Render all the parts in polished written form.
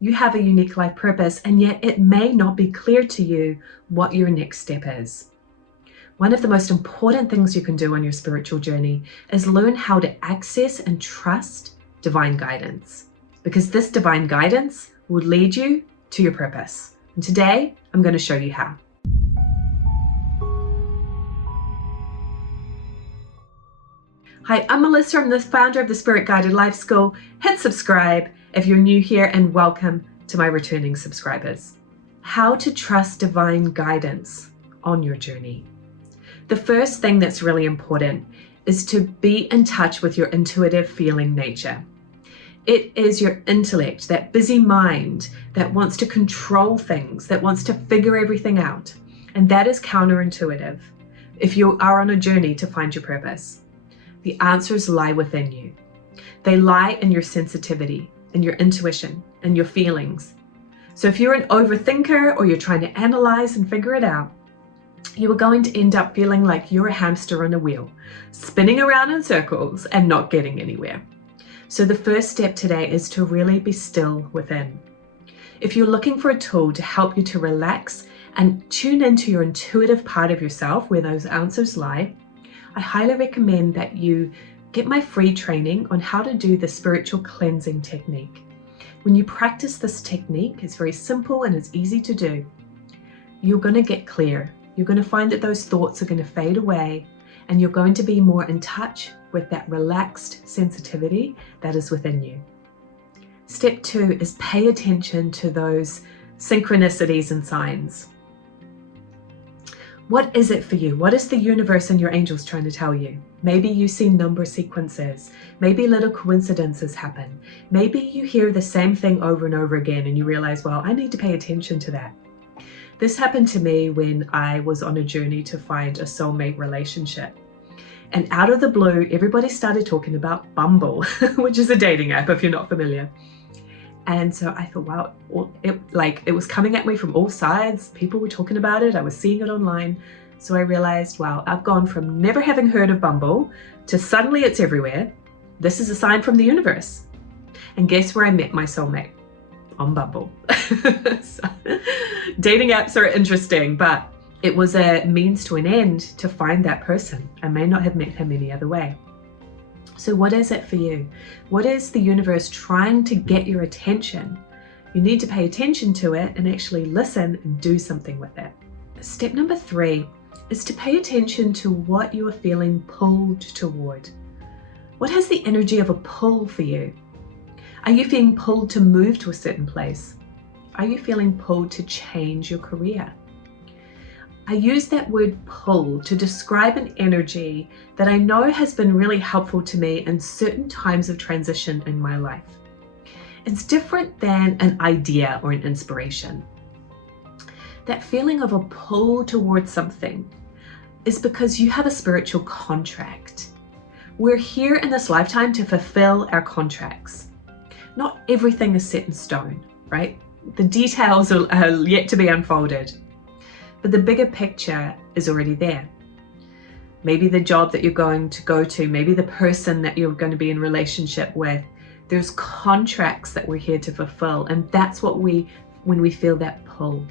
You have a unique life purpose, and yet it may not be clear to you what your next step is. One of the most important things you can do on your spiritual journey is learn how to access and trust divine guidance, because this divine guidance will lead you to your purpose. And today, I'm going to show you how. Hi, I'm Melissa. I'm the founder of the Spirit Guided Life School. Hit subscribe if you're new here, and welcome to my returning subscribers. How to trust divine guidance on your journey. The first thing that's really important is to be in touch with your intuitive feeling nature. It is your intellect, that busy mind that wants to control things, that wants to figure everything out. And that is counterintuitive if you are on a journey to find your purpose. The answers lie within you. They lie in your sensitivity, in your intuition, and your feelings. So if you're an overthinker or you're trying to analyze and figure it out, you are going to end up feeling like you're a hamster on a wheel, spinning around in circles and not getting anywhere. So the first step today is to really be still within. If you're looking for a tool to help you to relax and tune into your intuitive part of yourself where those answers lie, I highly recommend that you get my free training on how to do the spiritual cleansing technique. When you practice this technique, it's very simple and it's easy to do. You're going to get clear. You're going to find that those thoughts are going to fade away, and you're going to be more in touch with that relaxed sensitivity that is within you. Step 2 is pay attention to those synchronicities and signs. What is it for you? What is the universe and your angels trying to tell you? Maybe you see number sequences. Maybe little coincidences happen. Maybe you hear the same thing over and over again and you realize, well, I need to pay attention to that. This happened to me when I was on a journey to find a soulmate relationship. And out of the blue, everybody started talking about Bumble, which is a dating app if you're not familiar. And so I thought, wow, it was coming at me from all sides. People were talking about it. I was seeing it online. So I realized, wow, I've gone from never having heard of Bumble to suddenly it's everywhere. This is a sign from the universe. And guess where I met my soulmate? On Bumble. So, dating apps are interesting, but it was a means to an end to find that person. I may not have met him any other way. So what is it for you? What is the universe trying to get your attention? You need to pay attention to it and actually listen and do something with it. Step number 3 is to pay attention to what you are feeling pulled toward. What has the energy of a pull for you? Are you feeling pulled to move to a certain place? Are you feeling pulled to change your career? I use that word pull to describe an energy that I know has been really helpful to me in certain times of transition in my life. It's different than an idea or an inspiration. That feeling of a pull towards something is because you have a spiritual contract. We're here in this lifetime to fulfill our contracts. Not everything is set in stone, right? The details are yet to be unfolded. But the bigger picture is already there. Maybe the job that you're going to go to, maybe the person that you're going to be in relationship with, there's contracts that we're here to fulfill. And that's what when we feel that pull.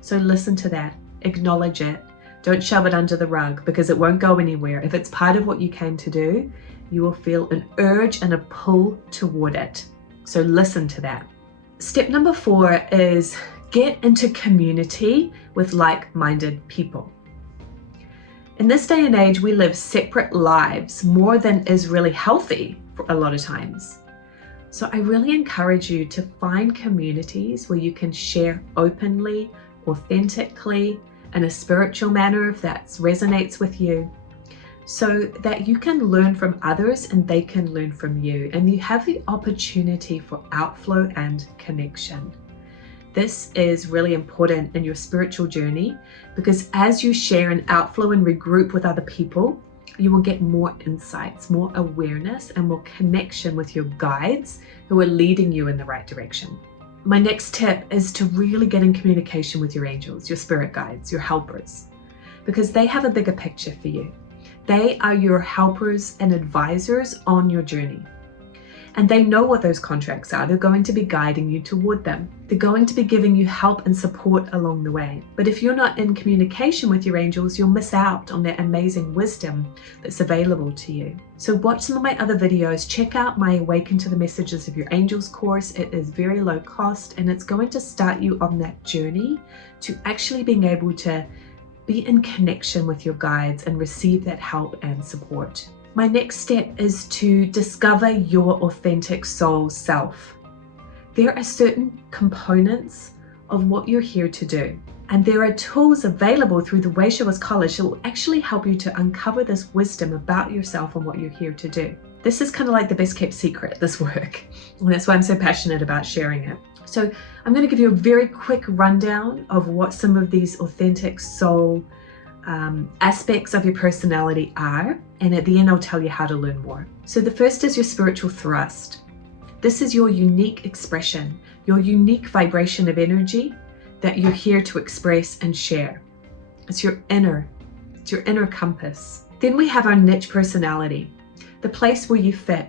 So listen to that, acknowledge it. Don't shove it under the rug because it won't go anywhere. If it's part of what you came to do, you will feel an urge and a pull toward it. So listen to that. Step number 4 is get into community with like-minded people. In this day and age, we live separate lives more than is really healthy for a lot of times. So I really encourage you to find communities where you can share openly, authentically, in a spiritual manner if that resonates with you, so that you can learn from others and they can learn from you, and you have the opportunity for outflow and connection. This is really important in your spiritual journey because as you share and outflow and regroup with other people, you will get more insights, more awareness, and more connection with your guides who are leading you in the right direction. My next tip is to really get in communication with your angels, your spirit guides, your helpers, because they have a bigger picture for you. They are your helpers and advisors on your journey. And they know what those contracts are. They're going to be guiding you toward them. They're going to be giving you help and support along the way. But if you're not in communication with your angels, you'll miss out on that amazing wisdom that's available to you. So watch some of my other videos. Check out my Awaken to the Messages of Your Angels course. It is very low cost, and it's going to start you on that journey to actually being able to be in connection with your guides and receive that help and support. My next step is to discover your authentic soul self. There are certain components of what you're here to do. And there are tools available through the Wayshower's College that will actually help you to uncover this wisdom about yourself and what you're here to do. This is kind of like the best kept secret, this work. And that's why I'm so passionate about sharing it. So I'm going to give you a very quick rundown of what some of these authentic soul aspects of your personality are, and at the end I'll tell you how to learn more. So the first is your spiritual thrust. This is your unique expression, your unique vibration of energy that you're here to express and share. It's your inner compass. Then we have our niche personality, the place where you fit,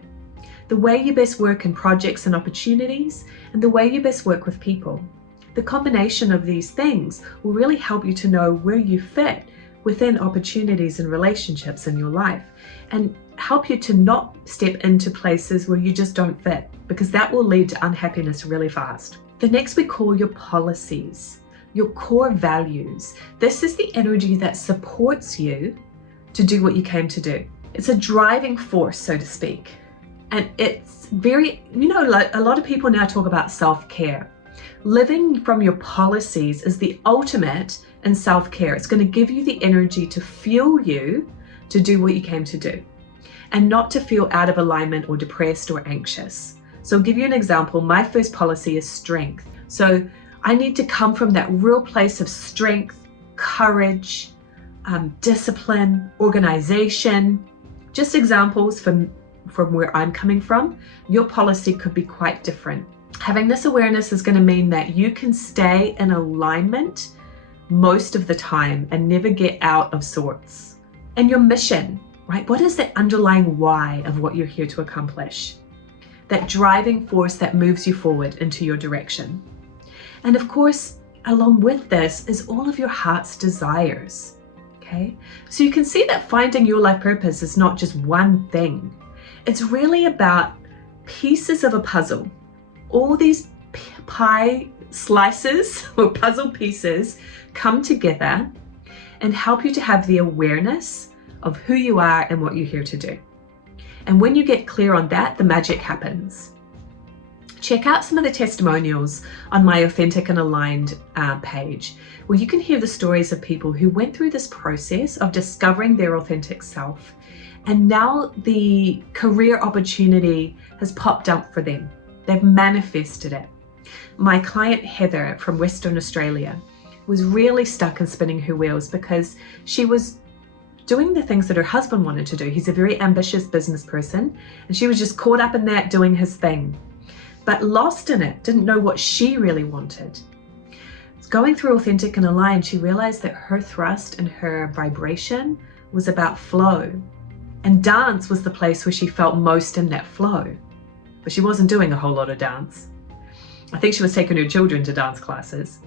the way you best work in projects and opportunities, and the way you best work with people. The combination of these things will really help you to know where you fit within opportunities and relationships in your life, and help you to not step into places where you just don't fit, because that will lead to unhappiness really fast. The next we call your policies, your core values. This is the energy that supports you to do what you came to do. It's a driving force, so to speak. And it's very, like a lot of people now talk about self-care. Living from your policies is the ultimate in self-care. It's going to give you the energy to fuel you to do what you came to do, and not to feel out of alignment or depressed or anxious. So I'll give you an example. My first policy is strength. So I need to come from that real place of strength, courage, discipline, organization. Just examples from where I'm coming from. Your policy could be quite different. Having this awareness is going to mean that you can stay in alignment most of the time and never get out of sorts. And your mission, right? What is the underlying why of what you're here to accomplish? That driving force that moves you forward into your direction. And of course, along with this is all of your heart's desires. Okay? So you can see that finding your life purpose is not just one thing. It's really about pieces of a puzzle. All these pie slices or puzzle pieces come together and help you to have the awareness of who you are and what you're here to do. And when you get clear on that, the magic happens. Check out some of the testimonials on my Authentic and Aligned page, where you can hear the stories of people who went through this process of discovering their authentic self, and now the career opportunity has popped up for them. They've manifested it. My client Heather from Western Australia was really stuck in spinning her wheels because she was doing the things that her husband wanted to do. He's a very ambitious business person, and she was just caught up in that, doing his thing, but lost in it, didn't know what she really wanted. Going through Authentic and Aligned, she realized that her thrust and her vibration was about flow, and dance was the place where she felt most in that flow. But she wasn't doing a whole lot of dance. I think she was taking her children to dance classes.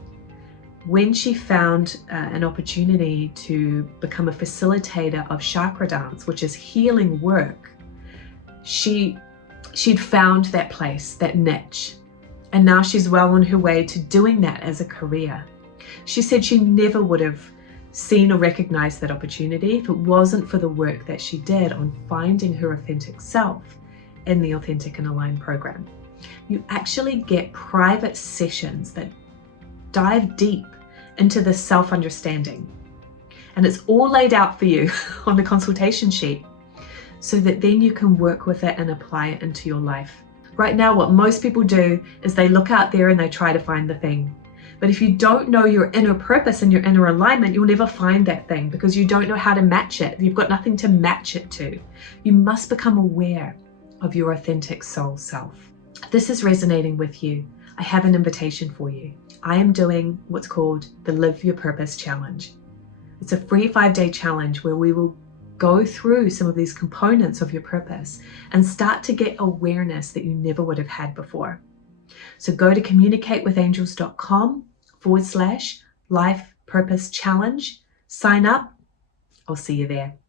When she found an opportunity to become a facilitator of chakra dance, which is healing work, she'd found that place, that niche. And now she's well on her way to doing that as a career. She said she never would have seen or recognized that opportunity if it wasn't for the work that she did on finding her authentic self in the Authentic and Aligned program. You actually get private sessions that dive deep into the self-understanding. And it's all laid out for you on the consultation sheet, so that then you can work with it and apply it into your life. Right now, what most people do is they look out there and they try to find the thing. But if you don't know your inner purpose and your inner alignment, you'll never find that thing because you don't know how to match it. You've got nothing to match it to. You must become aware of your authentic soul self. If this is resonating with you, I have an invitation for you. I am doing what's called the Live Your Purpose Challenge. It's a free 5-day challenge where we will go through some of these components of your purpose and start to get awareness that you never would have had before. So go to communicatewithangels.com/life purpose challenge. Sign up. I'll see you there.